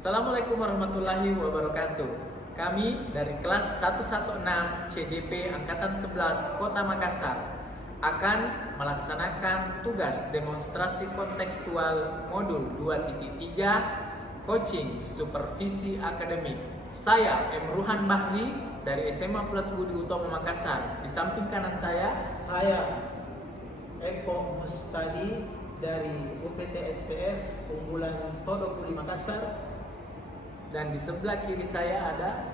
Assalamualaikum warahmatullahi wabarakatuh. Kami dari kelas 116 CGP Angkatan 11 Kota Makassar akan melaksanakan tugas demonstrasi kontekstual modul 2.3 coaching supervisi akademik. Saya M. Ruhan Bahri dari SMA Plus Budi Utomo Makassar. Di samping kanan saya Eko Mustadi dari UPT SPF Unggulan Todopuri Makassar. Dan di sebelah kiri saya ada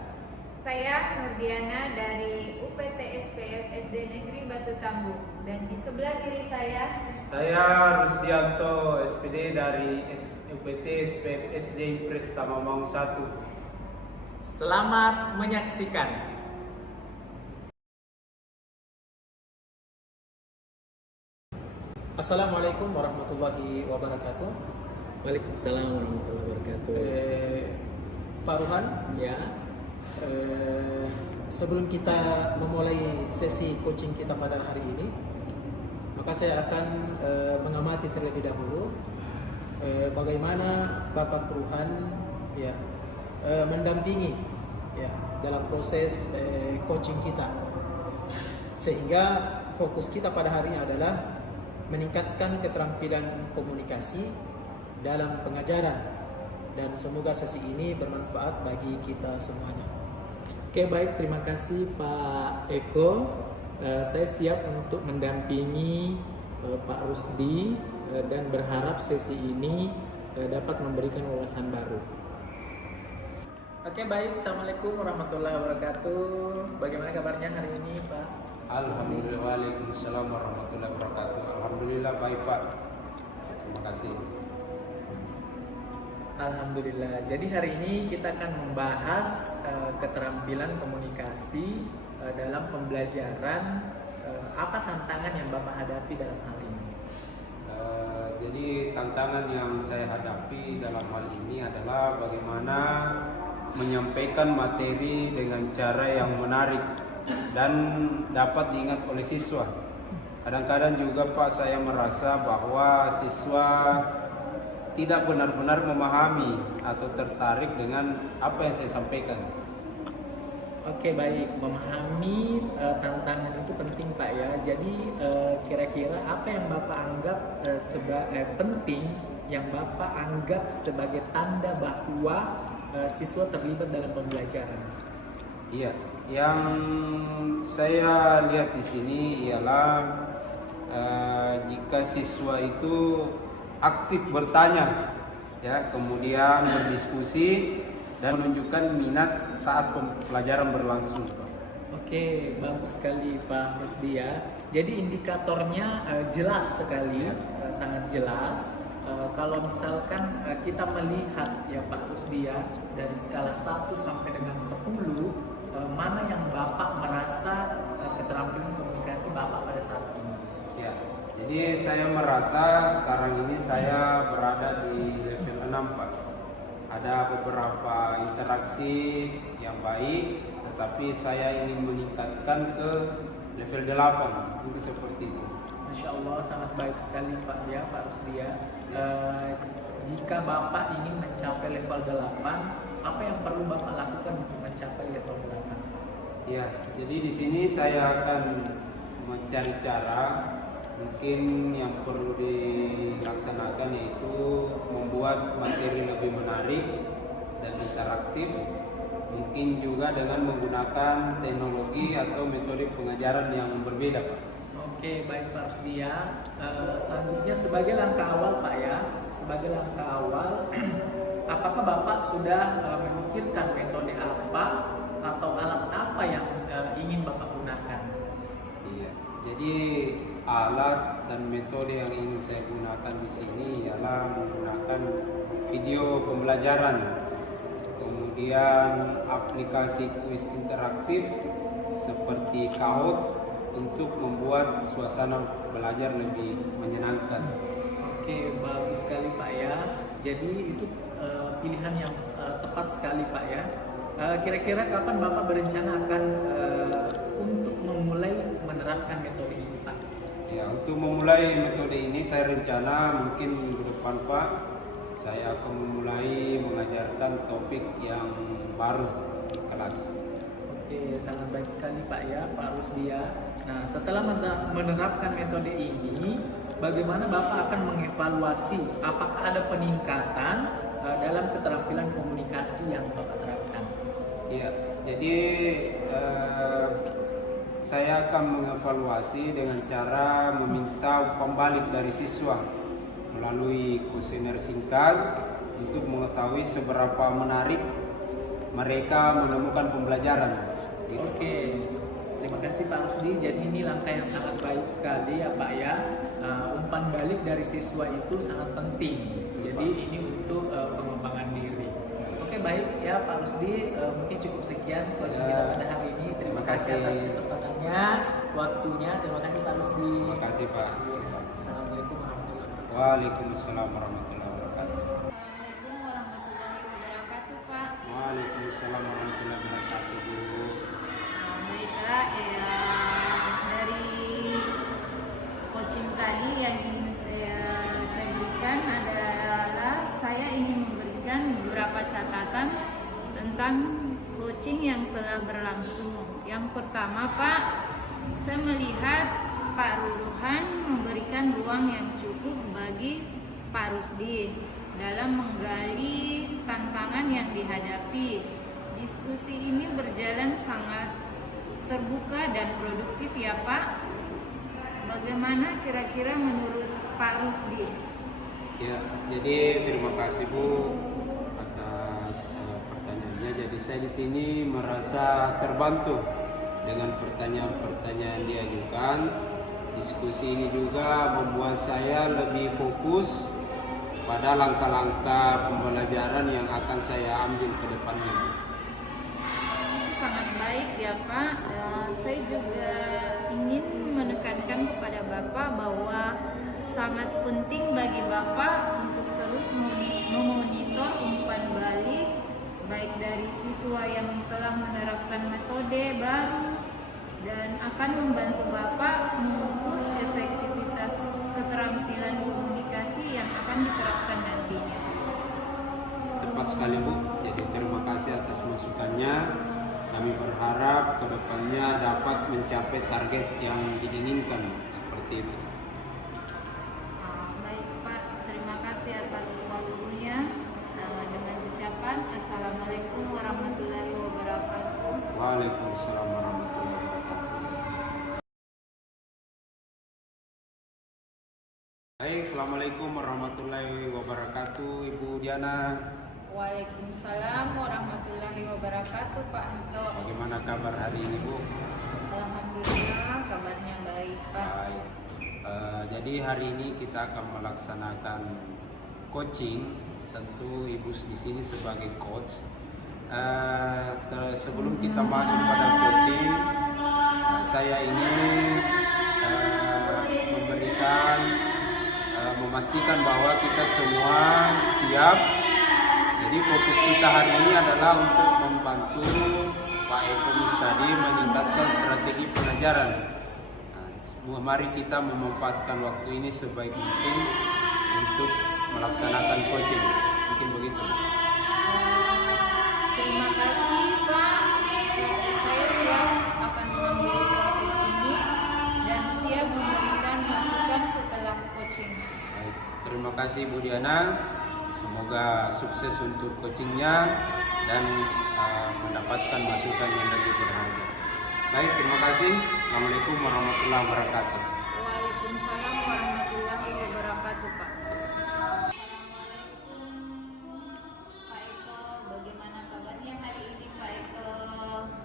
saya Nurdiana dari UPT SPF SD Negeri Batu Tambu. Dan di sebelah kiri saya Rusdianto SPD dari UPT SPF SD Impres Tamamang 1. Selamat menyaksikan. Assalamualaikum warahmatullahi wabarakatuh. Waalaikumsalam warahmatullahi wabarakatuh. Pak Ruhan, Ya, sebelum kita memulai sesi coaching kita pada hari ini, maka saya akan mengamati terlebih dahulu bagaimana Bapak Ruhan mendampingi dalam proses coaching kita, sehingga fokus kita pada hari ini adalah meningkatkan keterampilan komunikasi dalam pengajaran, dan semoga sesi ini bermanfaat bagi kita semuanya. oke, baik, terima kasih Pak Eko. Saya siap untuk mendampingi Pak Rusdi dan berharap sesi ini dapat memberikan wawasan baru. Oke, baik, Assalamualaikum warahmatullahi wabarakatuh. Bagaimana kabarnya hari ini Pak? Alhamdulillah, waalaikumsalam warahmatullahi wabarakatuh. Alhamdulillah baik Pak. Terima kasih. Alhamdulillah. Jadi hari ini kita akan membahas keterampilan komunikasi dalam pembelajaran. Apa tantangan yang Bapak hadapi dalam hal ini? Jadi tantangan yang saya hadapi dalam hal ini adalah bagaimana menyampaikan materi dengan cara yang menarik dan dapat diingat oleh siswa. Kadang-kadang juga Pak, saya merasa bahwa siswa tidak benar-benar memahami atau tertarik dengan apa yang saya sampaikan. Oke, baik, memahami tantangan itu penting Pak ya. Jadi kira-kira apa yang Bapak anggap penting, yang Bapak anggap sebagai tanda bahwa siswa terlibat dalam pembelajaran? Iya, yang saya lihat di sini ialah jika siswa itu aktif bertanya, kemudian berdiskusi dan menunjukkan minat saat pelajaran berlangsung. Oke, bagus sekali Pak Rusdi ya. Jadi indikatornya jelas sekali, sangat jelas. Kalau misalkan kita melihat ya Pak Rusdi ya, dari skala 1 sampai dengan 10, mana yang Bapak merasa keterampilan komunikasi Bapak pada saat ini? Ya, jadi saya merasa sekarang ini saya berada di level 6 Pak. Ada beberapa interaksi yang baik, tetapi saya ingin meningkatkan ke level 8, mungkin seperti itu. Masya Allah, sangat baik sekali Pak ya, Pak Rusdi ya. Jika Bapak ingin mencapai level 8, apa yang perlu Bapak lakukan untuk mencapai level 8? Ya, jadi di sini saya akan mencari cara. Mungkin yang perlu dilaksanakan yaitu membuat materi lebih menarik dan interaktif. Mungkin juga dengan menggunakan teknologi atau metode pengajaran yang berbeda, Pak. Oke, baik Pak Rusdi ya. Selanjutnya sebagai langkah awal Pak ya, sebagai langkah awal, apakah Bapak sudah memikirkan metode apa atau alat apa yang ingin Bapak gunakan? Iya, jadi alat dan metode yang ingin saya gunakan di sini ialah menggunakan video pembelajaran, kemudian aplikasi kuis interaktif seperti Kahoot untuk membuat suasana belajar lebih menyenangkan. Oke, bagus sekali Pak ya. Jadi itu pilihan yang tepat sekali Pak ya. Kira-kira kapan Bapak berencana akan untuk memulai menerapkan metode ini Pak? Ya, untuk memulai metode ini saya rencana mungkin minggu depan Pak. saya akan memulai mengajarkan topik yang baru di kelas. Oke, sangat baik sekali Pak ya, Pak Rusdia. Nah, setelah menerapkan metode ini, bagaimana Bapak akan mengevaluasi apakah ada peningkatan dalam keterampilan komunikasi yang Bapak terapkan? Iya, jadi saya akan mengevaluasi dengan cara meminta pembalik dari siswa melalui kuesioner singkat untuk mengetahui seberapa menarik mereka menemukan pembelajaran. Gitu. Oke, terima kasih Pak Rusdi. Jadi ini langkah yang sangat baik sekali ya Pak ya. Umpan balik dari siswa itu sangat penting. Jadi ini untuk pengembangan diri. Oke, baik ya Pak Rusdi. Mungkin cukup sekian coaching kita pada hari ini. Terima kasih atas kesempatannya, waktunya. Terima kasih Pak Rusdi. Terima kasih Pak. Assalamualaikum warahmatullahi wabarakatuh. Waalaikumsalam warahmatullahi wabarakatuh. Assalamualaikum warahmatullahi wabarakatuh, Pak. Waalaikumsalam warahmatullahi wabarakatuh, Bu. Baiklah, dari coaching tadi yang ingin saya berikan adalah saya ingin memberikan beberapa catatan tentang coaching yang telah berlangsung. Yang pertama, Pak, saya melihat Pak Ruruhan memberikan ruang yang cukup bagi Pak Rusdi dalam menggali tantangan yang dihadapi. Diskusi ini berjalan sangat terbuka dan produktif ya Pak. Bagaimana kira-kira menurut Pak Rusdi? Ya, jadi terima kasih Bu atas pertanyaannya. Jadi saya di sini merasa terbantu dengan pertanyaan-pertanyaan yang diajukan. Diskusi ini juga membuat saya lebih fokus pada langkah-langkah pembelajaran yang akan saya ambil ke depannya. Itu sangat baik ya Pak. Saya juga ingin menekankan kepada Bapak bahwa sangat penting bagi Bapak untuk terus memonitor umpan balik baik dari siswa yang telah menerapkan metode baru dan akan membantu Bapak mengukur efektivitas keterampilan komunikasi yang akan diterapkan nantinya. Tepat sekali Bu. Jadi terima kasih atas masukannya. Kami berharap kedepannya dapat mencapai target yang diinginkan seperti itu. Baik Pak, terima kasih atas waktunya. Dengan ucapan Assalamualaikum warahmatullahi wabarakatuh. Waalaikumsalam warahmatullahi wabarakatuh. Baik, Assalamualaikum warahmatullahi wabarakatuh, Ibu Diana. Waalaikumsalam warahmatullahi wabarakatuh Pak Anto. Bagaimana kabar hari ini Bu? Alhamdulillah kabarnya baik Pak. Baik. Jadi hari ini kita akan melaksanakan coaching. Tentu Ibu di sini sebagai coach. Sebelum kita masuk pada coaching, saya ingin memastikan bahwa kita semua siap. Jadi fokus kita hari ini adalah untuk membantu Pak Ekonomis tadi meningkatkan strategi pelajaran. Mari kita memanfaatkan waktu ini sebaik mungkin untuk melaksanakan coaching. Mungkin begitu. Terima kasih Pak. Saya siap akan mengambil proses ini dan siap memberikan masukan setelah coaching. Baik, terima kasih Bu Diana. Semoga sukses untuk coachingnya dan mendapatkan masukan yang lebih berharga. Baik, terima kasih. Assalamualaikum warahmatullahi wabarakatuh. Waalaikumsalam warahmatullahi wabarakatuh Pak. Pak Eko, bagaimana kabarnya hari ini Pak Eko?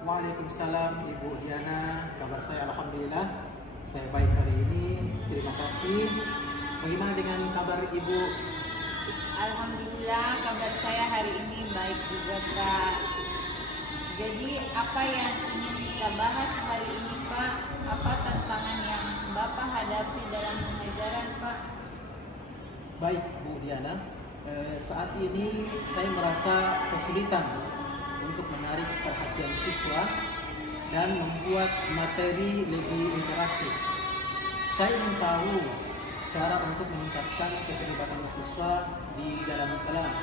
Waalaikumsalam Ibu Diana. Kabar saya alhamdulillah. Saya baik hari ini. Terima kasih. Bagaimana dengan kabar Ibu? Alhamdulillah kabar saya hari ini baik juga Pak. Jadi apa yang ingin kita bahas hari ini Pak? Apa tantangan yang Bapak hadapi dalam pengajaran Pak? Baik Bu Diana, saat ini saya merasa kesulitan untuk menarik perhatian siswa dan membuat materi lebih interaktif. Saya ingin tahu cara untuk meningkatkan keterlibatan siswa di dalam kelas.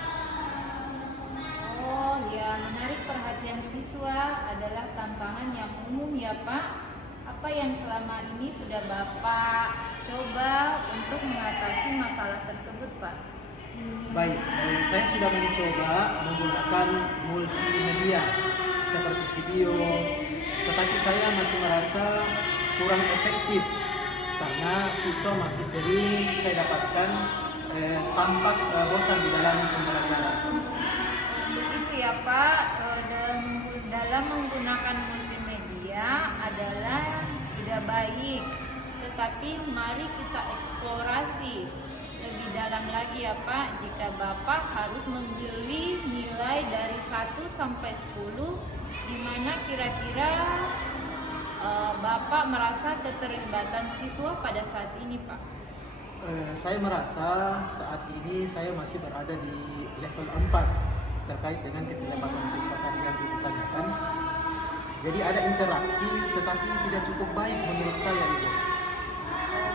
Oh ya, menarik perhatian siswa adalah tantangan yang umum ya Pak. Apa yang selama ini sudah Bapak coba untuk mengatasi masalah tersebut Pak? Baik, saya sudah mencoba menggunakan multimedia seperti video, tetapi saya masih merasa kurang efektif karena siswa masih sering saya dapatkan tampak bosan di dalam pembelajaran. Begitu ya Pak, dalam menggunakan multimedia adalah sudah baik, tetapi mari kita eksplorasi lebih dalam lagi ya Pak. Jika Bapak harus memberi nilai dari 1 sampai 10, di mana kira-kira Bapak merasa keterlibatan siswa pada saat ini Pak? Saya merasa saat ini saya masih berada di level 4 terkait dengan keterlibatan siswa tadi yang ditanyakan. Jadi ada interaksi tetapi tidak cukup baik menurut saya itu.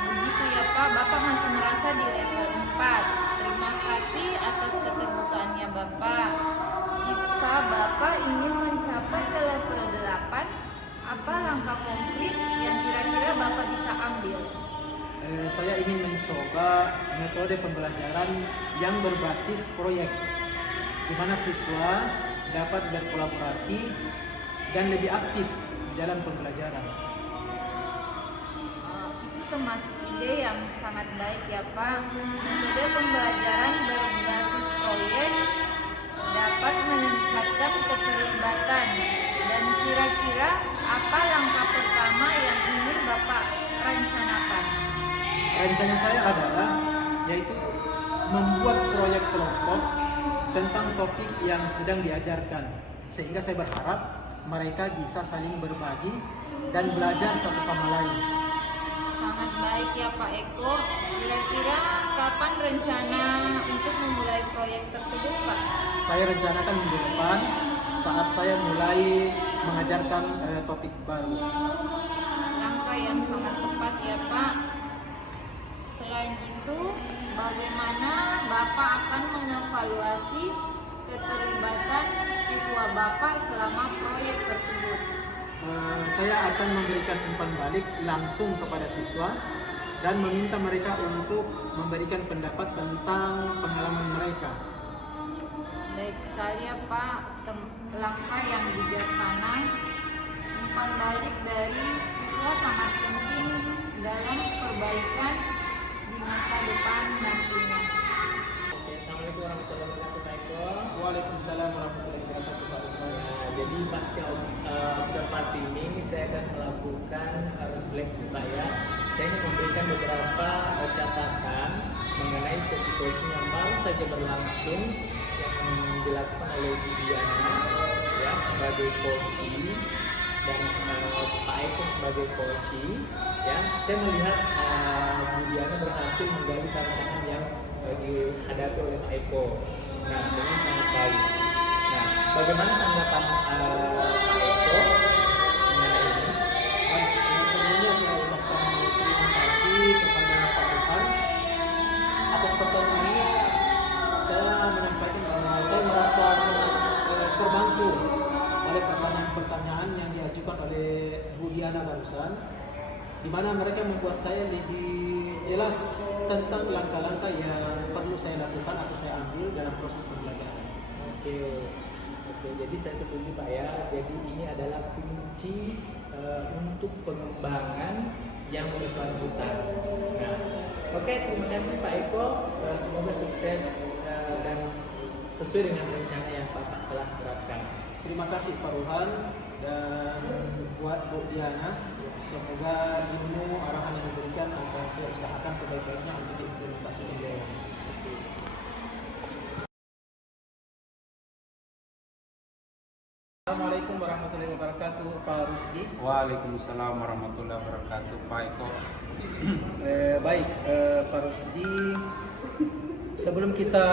Begitu ya Pak, Bapak masih merasa di level 4. Terima kasih atas keterbukaannya Bapak. Jika Bapak ingin mencapai ke level 8, apa langkah konkret yang kira-kira Bapak bisa ambil? Saya ingin mencoba metode pembelajaran yang berbasis proyek, di mana siswa dapat berkolaborasi dan lebih aktif di dalam pembelajaran. Itu termasuk ide yang sangat baik ya Pak. Metode pembelajaran berbasis proyek dapat meningkatkan keterlibatan. Dan kira-kira apa langkah pertama yang ingin Bapak rencanakan? Rencana saya adalah yaitu membuat proyek kelompok tentang topik yang sedang diajarkan, sehingga saya berharap mereka bisa saling berbagi dan belajar satu sama lain. Sangat baik ya Pak Eko. Kira-kira kapan rencana untuk memulai proyek tersebut Pak? Saya rencanakan minggu depan saat saya mulai mengajarkan topik baru. Langkah yang sangat tepat ya Pak. Selain itu, bagaimana Bapak akan mengevaluasi keterlibatan siswa Bapak selama proyek tersebut? Saya akan memberikan umpan balik langsung kepada siswa dan meminta mereka untuk memberikan pendapat tentang pengalaman mereka. Baik sekali ya Pak, langkah yang bijaksana. Umpan balik dari siswa sangat penting dalam perbaikan di masa depan nantinya. Oke, Assalamualaikum warahmatullahi wabarakatuh Pak Eko. Waalaikumsalam warahmatullahi wabarakatuh. Jadi pasca observasi ini saya akan melakukan refleksi Pak ya. Saya ingin memberikan beberapa catatan mengenai sesi coaching yang baru saja berlangsung yang dilakukan oleh Diana ya sebagai coaching dan Pak Eko sebagai coaching ya. Saya melihat Bu Diana berhasil menggali tantangan yang dihadapi oleh Pak Eko. Nah, dengan sangat baik. Nah, bagaimana tanggapan Pak Eko mengenai ini? Baik, sebelumnya saya ucapkan terima kasih kepada Pak Tuhan atas pertanyaannya. Saya menyampaikan bahwa saya merasa sangat terbantu oleh pertanyaan-pertanyaan yang diajukan oleh Bu Diana barusan, di mana mereka membuat saya lebih jelas tentang langkah-langkah yang perlu saya lakukan atau saya ambil dalam proses pembelajaran. Oke, jadi saya setuju Pak ya. Jadi ini adalah kunci untuk pengembangan yang berkelanjutan. Nah, oke, terima kasih Pak Eko. Semoga sukses dan sesuai dengan rencana yang Bapak telah terapkan. Terima kasih Pak Ruhan dan buat Bu Diana. Semoga ilmu arahan yang diberikan akan saya usahakan sebaik-baiknya untuk diimplementasikan. Terima kasih. Assalamualaikum warahmatullahi wabarakatuh, Pak Rusdi. Waalaikumsalam warahmatullahi wabarakatuh, Pak Eko. Baik, Pak Rusdi. Sebelum kita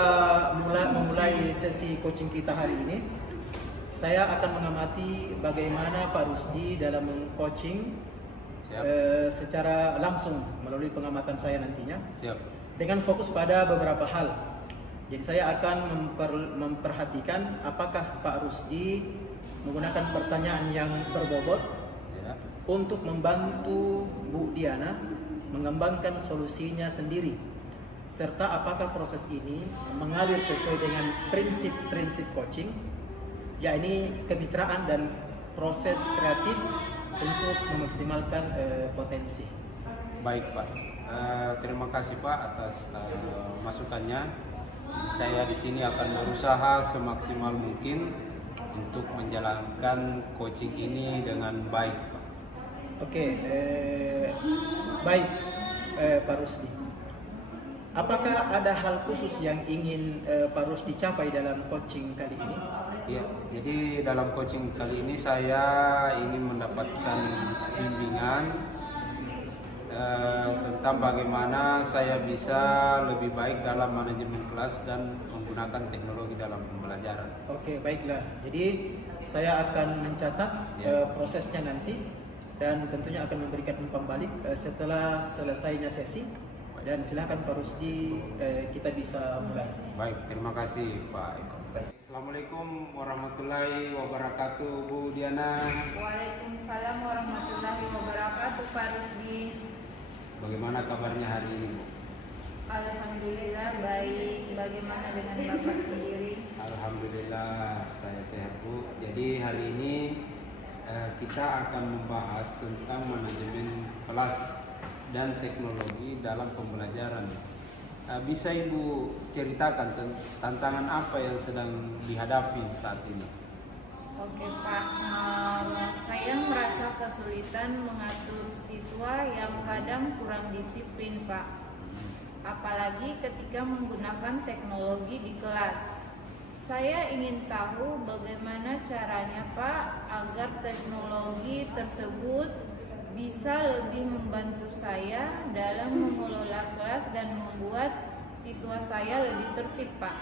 memulai sesi coaching kita hari ini, saya akan mengamati bagaimana Pak Rusdi dalam meng-coaching Siap. secara langsung melalui pengamatan saya nantinya Siap. dengan fokus pada beberapa hal. Jadi saya akan memperhatikan apakah Pak Rusdi menggunakan pertanyaan yang berbobot Ya. untuk membantu Bu Diana mengembangkan solusinya sendiri, serta apakah proses ini mengalir sesuai dengan prinsip-prinsip coaching, yakni kemitraan dan proses kreatif untuk memaksimalkan potensi. Baik Pak, terima kasih Pak atas masukannya. Saya di sini akan berusaha semaksimal mungkin untuk menjalankan coaching ini dengan baik Pak. Oke, baik Pak Rusdi. Apakah ada hal khusus yang ingin Pak Rusdi capai dalam coaching kali ini? Ya, jadi dalam coaching kali ini saya ingin mendapatkan bimbingan tentang bagaimana saya bisa lebih baik dalam manajemen kelas dan menggunakan teknologi dalam pembelajaran. Oke, baiklah. Jadi saya akan mencatat prosesnya nanti dan tentunya akan memberikan umpan balik setelah selesainya sesi. Dan silakan Pak Rusdi, kita bisa mulai. Baik, terima kasih Pak Eko. Assalamualaikum warahmatullahi wabarakatuh, Bu Diana. Waalaikumsalam warahmatullahi wabarakatuh, Pak Rusdi. Bagaimana kabarnya hari ini, Bu? Alhamdulillah baik. Bagaimana dengan Bapak sendiri? Alhamdulillah saya sehat, Bu. Jadi hari ini kita akan membahas tentang manajemen kelas dan teknologi dalam pembelajaran. Bisa Ibu ceritakan tantangan apa yang sedang dihadapi saat ini? Oke Pak, saya merasa kesulitan mengatur siswa yang kadang kurang disiplin Pak. Apalagi ketika menggunakan teknologi di kelas. Saya ingin tahu bagaimana caranya Pak agar teknologi tersebut bisa lebih membantu saya dalam mengelola kelas dan membuat siswa saya lebih tertib Pak.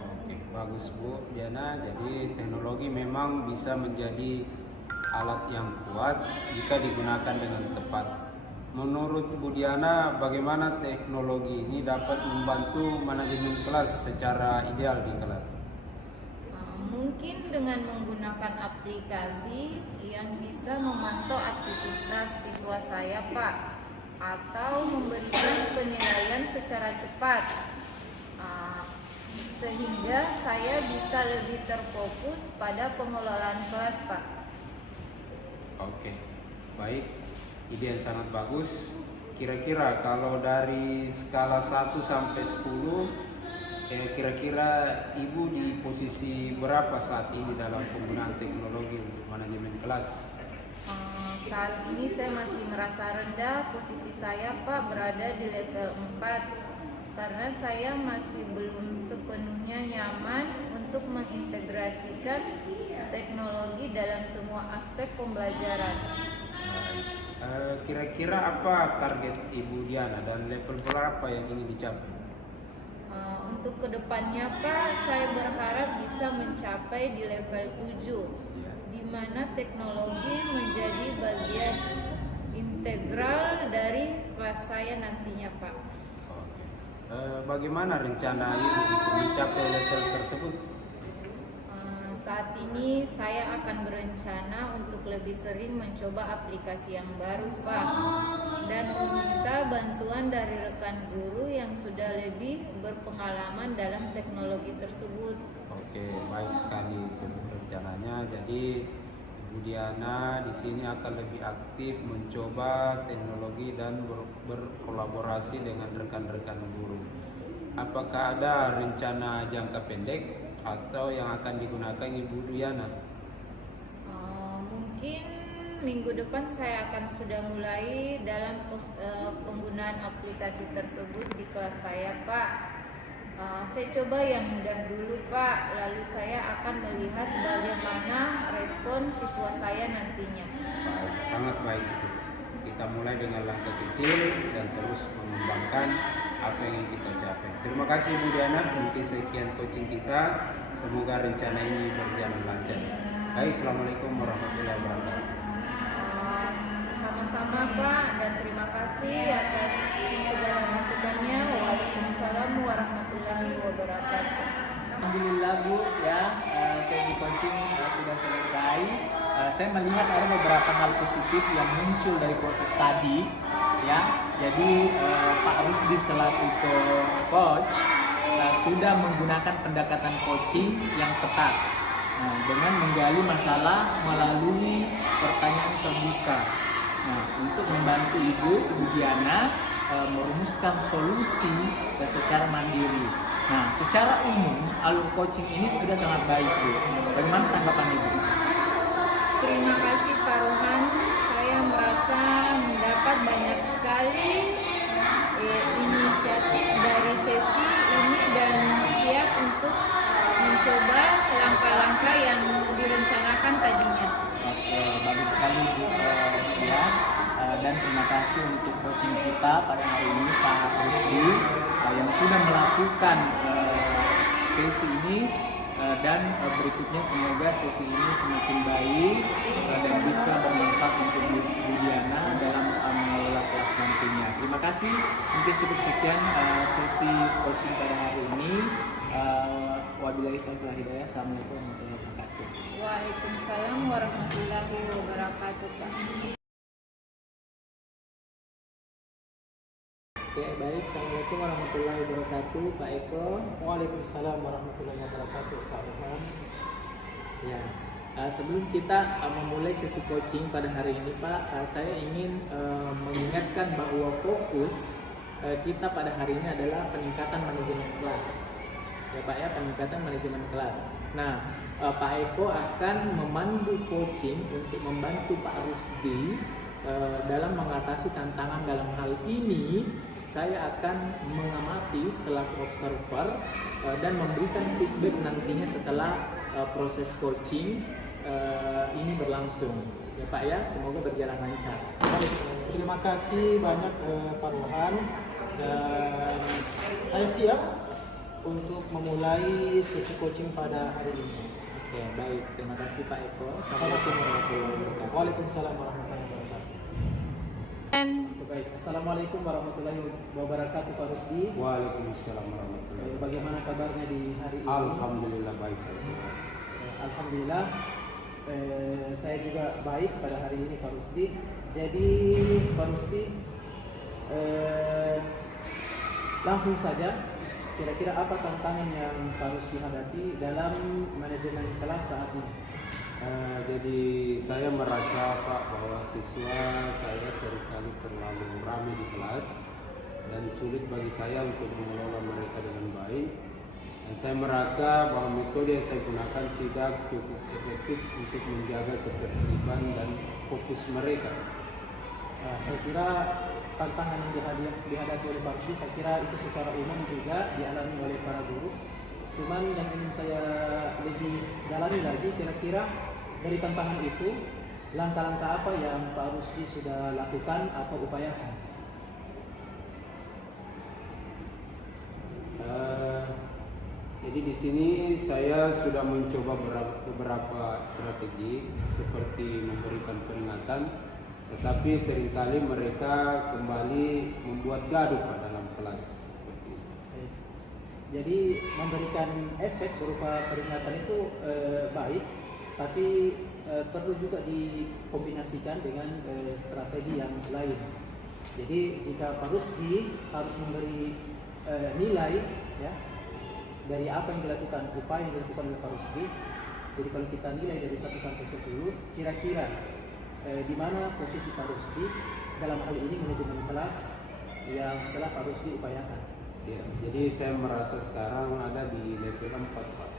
Oke, bagus Bu Diana. Jadi teknologi memang bisa menjadi alat yang kuat jika digunakan dengan tepat. Menurut Bu Diana, bagaimana teknologi ini dapat membantu manajemen kelas secara ideal di kelas? Mungkin dengan menggunakan aplikasi yang bisa memantau aktivitas siswa saya Pak, atau memberikan penilaian secara cepat, sehingga saya bisa lebih terfokus pada pengelolaan kelas Pak. Oke, baik, ide yang sangat bagus. Kira-kira kalau dari skala 1 sampai 10, kira-kira Ibu di posisi berapa saat ini dalam penggunaan teknologi untuk manajemen kelas? Saat ini saya masih merasa rendah. Posisi saya Pak berada di level 4 karena saya masih belum sepenuhnya nyaman untuk mengintegrasikan teknologi dalam semua aspek pembelajaran. Kira-kira apa target Ibu Diana dan level berapa yang ingin dicapai? Untuk kedepannya Pak, saya berharap bisa mencapai di level 7, di mana teknologi menjadi bagian integral dari kelas saya nantinya Pak. Bagaimana rencana Ibu untuk mencapai level tersebut? Saat ini saya akan berencana untuk lebih sering mencoba aplikasi yang baru Pak, dan meminta bantuan dari rekan guru yang sudah lebih berpengalaman dalam teknologi tersebut. Oke, baik sekali itu rencananya. Jadi Ibu Diana di sini akan lebih aktif mencoba teknologi dan berkolaborasi dengan rekan-rekan guru. Apakah ada rencana jangka pendek atau yang akan digunakan Ibu Diana? Mungkin minggu depan saya akan sudah mulai dalam penggunaan aplikasi tersebut di kelas saya Pak. Saya coba yang mudah dulu Pak, lalu saya akan melihat bagaimana respon siswa saya nantinya. Baik, sangat baik itu. Kita mulai dengan langkah kecil dan terus mengembangkan apa yang ingin kita capai. Terima kasih Bu Diana, mungkin sekian coaching kita. Semoga rencana ini berjalan lancar. Baik, Assalamualaikum warahmatullahi wabarakatuh. Sama-sama Pak, dan terima kasih atas segala masukannya. Waalaikumsalam warahmatullahi wabarakatuh. Alhamdulillah Bu, ya sesi coaching sudah selesai. Saya melihat ada beberapa hal positif yang muncul dari proses tadi, ya. Jadi Pak Rusdi selaku coach sudah menggunakan pendekatan coaching yang tepat, dengan menggali masalah melalui pertanyaan terbuka. Nah, untuk membantu Ibu Diana merumuskan solusi secara mandiri. Nah, secara umum alur coaching ini sudah sangat baik, Bu. Bagaimana tanggapan Ibu? Terima kasih Pak Rohan. Saya merasa mendapat banyak sekali inisiatif dari sesi ini dan siap untuk mencoba langkah-langkah yang direncanakan tadinya. Oke, bagus sekali Bu, ya. Dan terima kasih untuk coaching kita pada hari ini Pak Rusdi yang sudah melakukan sesi ini, dan berikutnya semoga sesi ini semakin baik dan bisa bermanfaat untuk Bu Diana dalam mengelola kelas nantinya. Terima kasih. Mungkin cukup sekian sesi coaching pada hari ini. Wabillahi taufiq wal hidayah. Assalamualaikum warahmatullahi wabarakatuh. Waalaikumsalam warahmatullahi wabarakatuh Pak. Oke, baik. Assalamualaikum warahmatullahi wabarakatuh, Pak Eko. Waalaikumsalam warahmatullahi wabarakatuh, Pak Rohan. Ya, sebelum kita memulai sesi coaching pada hari ini, Pak, saya ingin mengingatkan bahwa fokus kita pada hari ini adalah peningkatan manajemen kelas. Ya, Pak, ya, peningkatan manajemen kelas. Nah, Pak Eko akan memandu coaching untuk membantu Pak Rusdi dalam mengatasi tantangan dalam hal ini. Saya akan mengamati selaku observer dan memberikan feedback nantinya setelah proses coaching ini berlangsung. Ya Pak, ya, semoga berjalan lancar. Baik, terima kasih banyak Pak Rohan, dan saya siap untuk memulai sesi coaching pada hari ini. Oke, baik. Terima kasih Pak Eko. Assalamualaikum warahmatullahi wabarakatuh. Waalaikumsalam warahmatullahi wabarakatuh. Baik, Assalamualaikum warahmatullahi wabarakatuh Pak Rusdi. Waalaikumsalam warahmatullahi wabarakatuh. Bagaimana kabarnya di hari ini? Alhamdulillah baik. Alhamdulillah, saya juga baik pada hari ini Pak Rusdi. Jadi Pak Rusdi, langsung saja, kira-kira apa tantangan yang Pak Rusdi hadapi dalam manajemen kelas saat ini? Jadi saya merasa Pak bahwa siswa saya seringkali terlalu ramai di kelas dan sulit bagi saya untuk mengelola mereka dengan baik. Dan saya merasa bahwa metode yang saya gunakan tidak cukup efektif untuk menjaga ketertiban dan fokus mereka. Saya kira tantangan yang dihadapi oleh Pak Rusdi, saya kira itu secara umum juga dialami oleh para guru. Cuman yang ingin saya lebih dalami lagi, kira-kira dari tantangan itu, langkah-langkah apa yang Pak Rusdi sudah lakukan atau upayakan? Jadi di sini saya sudah mencoba beberapa strategi seperti memberikan peringatan, tetapi seringkali mereka kembali membuat gaduh dalam kelas. Jadi memberikan efek berupa peringatan itu baik, tapi perlu juga dikombinasikan dengan strategi yang lain. Jadi jika Pak Rusdi harus memberi nilai, ya, dari apa yang dilakukan, upaya yang dilakukan oleh Pak Rusdi. Jadi kalau kita nilai dari 1 sampai 10, kira-kira di mana posisi Pak Rusdi dalam hal ini manajemen kelas yang telah Pak Rusdi upayakan? Ya, jadi saya merasa sekarang ada di level 4 Pak,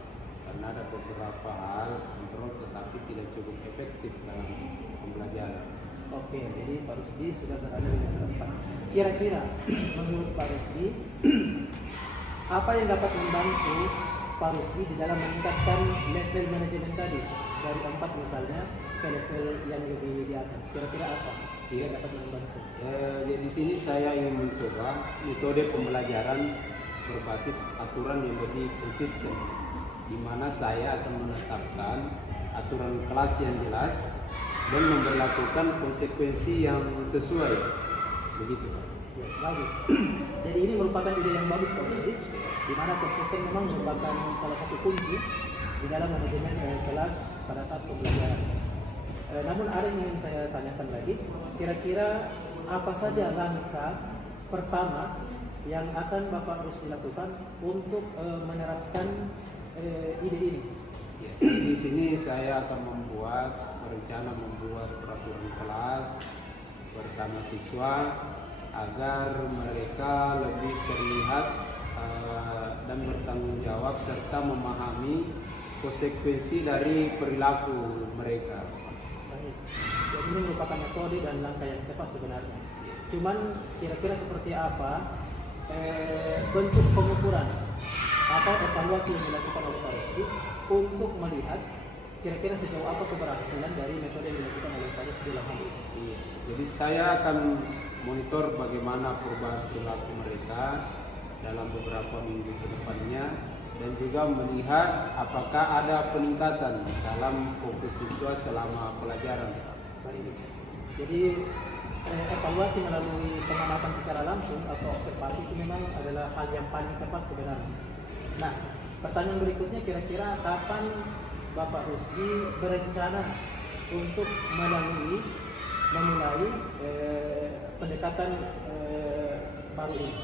karena ada beberapa hal kontrol tetapi tidak cukup efektif dalam pembelajaran. Oke, jadi Pak Rusdi sudah berada di level 4. Kira-kira menurut Pak Rusdi, apa yang dapat membantu Pak Rusdi di dalam meningkatkan level manajemen tadi dari 4 misalnya ke level yang lebih di atas? Kira-kira apa yang dapat membantu? Jadi di sini saya ingin mencoba metode pembelajaran berbasis aturan yang lebih konsisten, di mana saya akan menetapkan aturan kelas yang jelas dan memperlakukan konsekuensi yang sesuai. Begitu, Pak. Ya, bagus. Jadi ini merupakan ide yang bagus Pak Rusdi, di mana konsisten memang merupakan salah satu kunci di dalam manajemen kelas pada saat pembelajaran. Namun ada yang ingin saya tanyakan lagi, kira-kira apa saja langkah pertama yang akan Bapak Rusdi lakukan untuk menerapkan ide ini? Ya, di sini saya akan berencana membuat peraturan kelas bersama siswa agar mereka lebih terlihat dan bertanggung jawab serta memahami konsekuensi dari perilaku mereka. Baik. Jadi ini merupakan metode dan langkah yang tepat sebenarnya. Cuman kira-kira seperti apa bentuk pengukuran atau evaluasi yang dilakukan oleh Pak Rusdi untuk melihat kira-kira sejauh apa keberhasilan dari metode yang dilakukan oleh Pak Rusdi dalam hal ini? Iya. Jadi saya akan monitor bagaimana perubahan perilaku mereka dalam beberapa minggu ke depannya dan juga melihat apakah ada peningkatan dalam fokus siswa selama pelajaran. Baik. Jadi evaluasi melalui pengamatan secara langsung atau observasi itu memang adalah hal yang paling tepat sebenarnya. Nah, pertanyaan berikutnya, kira-kira kapan Bapak Rusdi berencana untuk memulai pendekatan baru ini?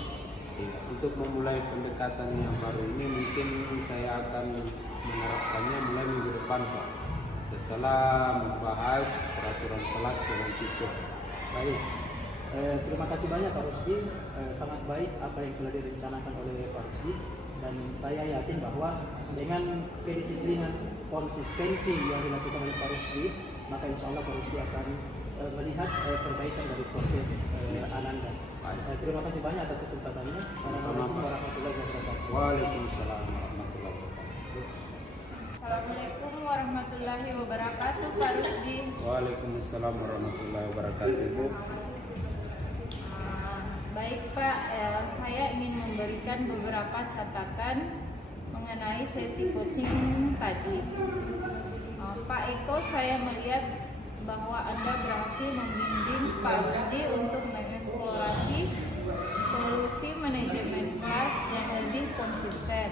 Untuk memulai pendekatan yang baru ini mungkin saya akan menerapkannya mulai minggu depan, Pak, setelah membahas peraturan kelas dengan siswa. Baik, terima kasih banyak Pak Rusdi. Sangat baik apa yang telah direncanakan oleh Pak Rusdi, dan saya yakin bahwa dengan kedisiplinan, konsistensi yang dilakukan oleh Pak Rusdi, maka insya Allah Pak Rusdi akan melihat perbaikan dari proses Ananda. Terima kasih banyak atas kesempatannya. Assalamualaikum warahmatullahi wabarakatuh. Waalaikumsalam warahmatullahi wabarakatuh. Assalamualaikum warahmatullahi wabarakatuh, Pak Rusdi. Waalaikumsalam warahmatullahi wabarakatuh, Ibu. Baik Pak, saya ingin memberikan beberapa catatan mengenai sesi coaching tadi. Pak Eko, saya melihat bahwa Anda berhasil membimbing Pak Rusdi untuk mengeksplorasi solusi manajemen kelas yang lebih konsisten.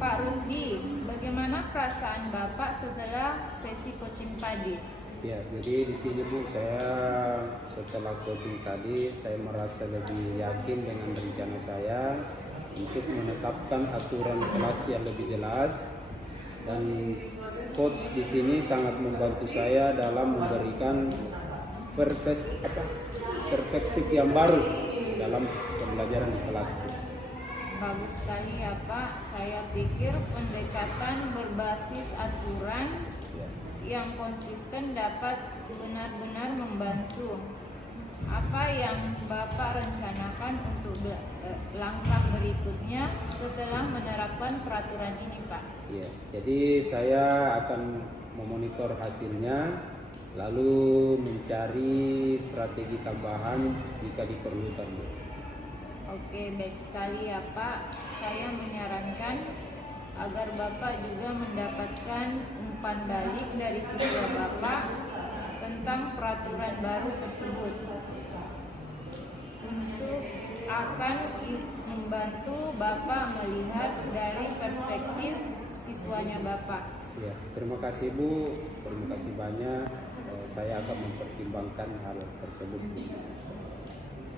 Pak Rusdi, bagaimana perasaan Bapak setelah sesi coaching tadi? Ya, jadi di sini Bu, saya setelah coaching tadi saya merasa lebih yakin dengan rencana saya untuk menetapkan aturan kelas yang lebih jelas, dan coach di sini sangat membantu saya dalam memberikan perspektif yang baru dalam pembelajaran di kelas. Bagus sekali ya Pak, saya pikir pendekatan berbasis aturan yang konsisten dapat benar-benar membantu. Apa yang Bapak rencanakan untuk langkah berikutnya setelah menerapkan peraturan ini, Pak? Ya, jadi saya akan memonitor hasilnya, lalu mencari strategi tambahan jika diperlukan, Bu. Oke, baik sekali ya Pak. Saya menyarankan agar Bapak juga mendapatkan umpan balik dari siswa Bapak tentang peraturan baru tersebut, untuk akan membantu Bapak melihat dari perspektif siswanya Bapak. Ya, terima kasih Bu, terima kasih banyak. Saya akan mempertimbangkan hal tersebut.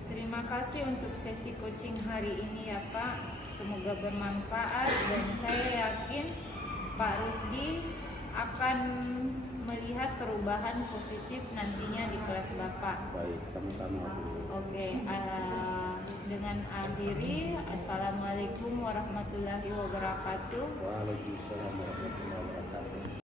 Terima kasih untuk sesi coaching hari ini ya Pak. Semoga bermanfaat, dan saya yakin Pak Rusdi akan melihat perubahan positif nantinya di kelas Bapak. Baik, sama-sama. Oke, dengan akhiri, Assalamualaikum warahmatullahi wabarakatuh. Waalaikumsalam warahmatullahi wabarakatuh.